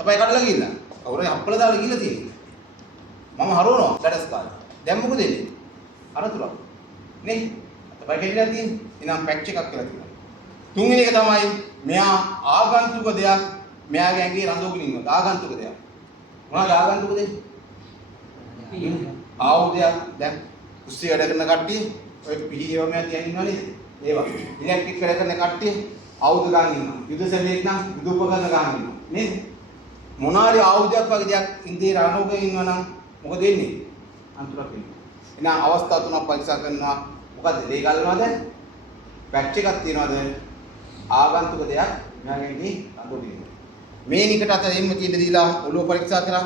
අතපය කඩලා ගිහිල්ලා. කවුරුයි අප්පල දාලා ගිහිල්ලා තියෙන්නේ. මම හරවනවා ඩැඩස් කාලේ. දැන් මොකද වෙන්නේ? අරතුරක්. නේ? අතපය කැඩිලා තියෙන්නේ. එනම් පැච් එකක් කියලා තියෙනවා. තුන්වෙනි එක තමයි මෙයා ආගන්තුක දෙයක් මෙයාගේ ඇඟේ රඳවගෙන ඉන්නවා. ආගන්තුක දෙයක්. මොනවද ආගන්තුක දෙයක්? ආයුධයක්. දැන් කුස්සිය වැඩ කරන කට්ටිය ඔය පිළියව මෙයා තියන් ඉන්නව නේද? ඒ වගේ. ඉලෙක්ට්‍රික් වැඩ කරන කට්ටිය ආයුධ ගන්න ඉන්නවා. යුද සේවයක් නම් යුද උපකරණ ගන්න ඉන්නවා. නේද? මොනාරි ආයුධයක් වගේ දෙයක් ඉන්දිය රණෝගයේ ඉන්නවා නම් මොකද වෙන්නේ? අන්තරක් වෙනවා. එහෙනම් අවස්ථා තුනක් පරීක්ෂා කරනවා. මොකද ලේ ගලනවද? පැච් එකක් තියනවද? ආගන්තුක දෙයක් මෙයාගෙන්දී අඳුර දිනවා. මේ නිකට අත එන්න තියෙන දීලා ඔළුව පරීක්ෂා කරා.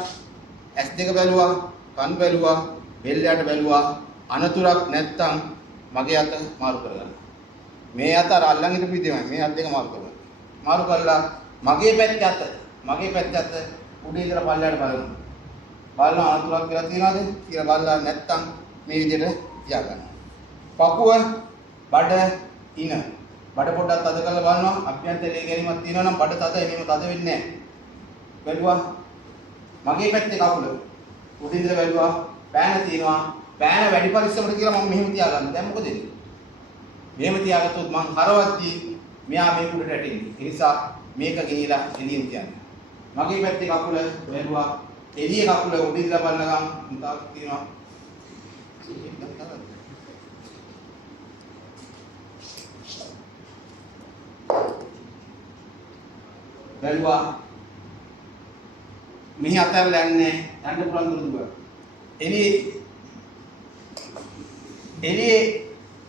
S2 බැලුවා, කන් බැලුවා, බෙල් යට බැලුවා. අනතුරක් නැත්තම් මගේ අත මාරු කරගන්න. මේ අත අර අල්ලන් ඉඳපු විදිහමයි. මේ අත් දෙක මාරු කරගන්න. මාරු කරලා මගේ පැත්ත අත උඩ ඉඳලා පල්ලයට බලනවා. බලනවා අනතුරක් කියලා තියනවද කියලා බලලා නැත්තම් මේ විදිහට තියාගන්න. පපුව බඩ ඉන බඩ පොඩ්ඩක් තද කරලා බලනවා. අභ්‍යන්තරයේ ගැනීමක් තියෙනවා නම් බඩ තද එනීම තද වෙන්නේ නැහැ. බැලුවා. මගේ පැත්තේ කකුල උඩ ඉඳලා බැලුවා. පෑන තියෙනවා. පෑන වැඩි පරිස්සමට කියලා මම මෙහෙම තියාගන්න. දැන් මොකද වෙන්නේ? මෙහෙම තියාගත්තොත් මං හරවද්දී මෙයා මේ උඩට ඇටෙන්නේ. ඒ නිසා මේක ගෙනිලා එළියෙන් තියන්න. මගේ පැත්තේ කකුල බැලුවා. එළියේ කකුල උඩ ඉඳලා බලනකම් මුතාවක් තියෙනවා. බැලුවා. මෙහි අතල්ලා යන්නේ යන්න පුළුවන් දුර. එළියේ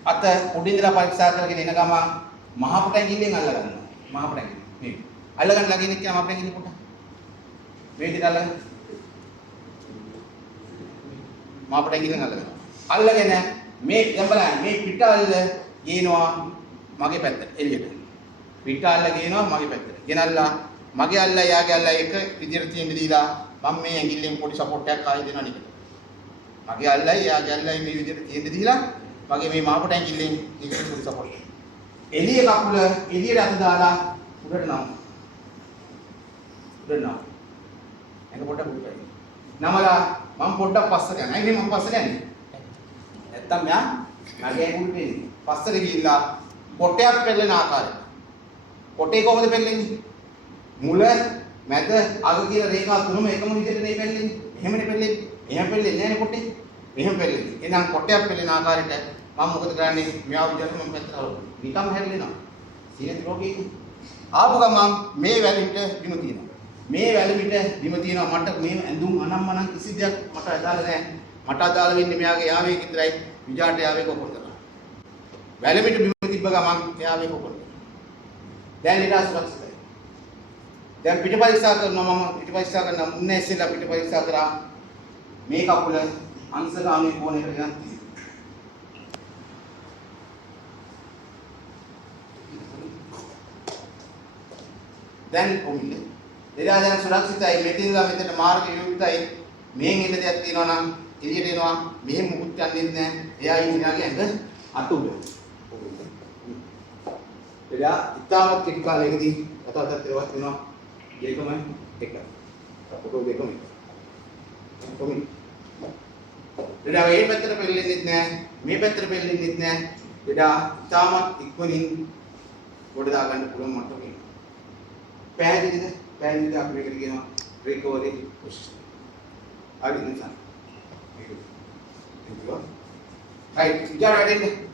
අත උඩ ඉඳලා පරීක්ෂා කරගෙන එන ගමන් මහ පුටැඟිල්ලෙන් අල්ල ගන්නවා. මහ පුටැඟිල්ල. මේ. අල්ලගන්න ළඟින් ඉන්න මහ පුටැඟිල්ල පුට. මේ විදිහට අල්ලගන්න. මහ පුටැඟිල්ලෙන් අල්ලගන්න. අල්ලගෙන මේ දැන් බලන්න මේ පිටාල්ල ගේනවා මගේ පැත්තට එළියට. පිටාල්ල ගේනවා මගේ පැත්තට. ගෙනල්ලා මගේ අල්ල යාගේ අල්ල එක විදිහට තියෙන්න දීලා මම මේ ඇඟිල්ලෙන් පොඩි සපෝට් එකක් ආයෙ දෙනවා නිකට. මගේ අල්ලයි යාගේ අල්ලයි මේ විදිහට තියෙන්න දීලා මගේ මේ මාපට ඇඟිල්ලෙන් නිකට පොඩි සපෝට්. එළිය කකුල එළියට අත දාලා උඩට නම්. උඩට නම්. එංග පොඩ්ඩක් උඩට. නමලා මම පොඩ්ඩක් පස්සට යනවා. ඇයි මේ මම පස්සට යන්නේ? නැත්තම් මෙයා මගේ ඇඟුල් පෙන්නේ. පස්සට ගිහිල්ලා කොටයක් පෙරලෙන ආකාරය. කොටේ කොහොමද පෙරලෙන්නේ? මුල මැද අග කියන රේඛා තුනම එකම විදිහට නේ පෙරලෙන්නේ. එහෙමනේ පෙරලෙන්නේ. එහෙම පෙරලෙන්නේ නැහැ නේ කොටේ. එහෙම පෙරලෙන්නේ. එහෙනම් කොටයක් පෙරලෙන ආකාරයට මම මොකද කරන්නේ? මෙයා විදිහට මම පැත්තට හරවනවා. නිකම් හැරෙනවා. සීනති රෝගී. ආපු ගමන් මේ වැලිට බිම තියෙනවා. මේ වැලිට බිම තියෙනවා. මට මේ ඇඳුම් අනම්මනම් කිසි දෙයක් මට අදාළ නැහැ. මට අදාළ වෙන්නේ මෙයාගේ යාවේ විතරයි. විජාට යාවේ කොපොල්ද. වැලිට බිම තිබ්බ ගමන් යාවේ කොපොල්ද. දැන් ඊට අසුරක්ෂිතයි. දැන් පිට පරීක්ෂා කරනවා මම පිට පරීක්ෂා කරන මුන්නේ ඉස්සෙල්ලා පිට පරීක්ෂා කරා මේ කකුල අංශගාමී කෝණයකට ගෙනත් තියෙනවා. දැන් කොහොමද? එදා දැන් සුරක්ෂිතයි මෙතනලා මෙතන මාර්ගය විවෘතයි. මෙහෙන් එන්න දෙයක් තියෙනවා නම් එළියට එනවා. මෙහෙම මුකුත් යන්නේ නැහැ. එයා ඉන්නේ ඇඟ අතුඩ. එදා ඉතාමත් කෙටි කාලයකදී කතාවත් ඉවත් වෙනවා. දෙකම එක. ෆොටෝ දෙකම එක. කොහොමද? එදා මේ පැත්තට පෙරලෙන්නෙත් නැහැ. මේ පැත්තට පෙරලෙන්නෙත් නැහැ. එදා ඉතාමත් ඉක්මනින් ගොඩ දා ගන්න පුළුවන් මට්ටමක. පැහැදිලිද? පැහැදිලිද අපි මේකට කියනවා රිකවරි ප්‍රොසෙස්. හරි නේද? රයිට්. ඉතින් වැඩෙන්න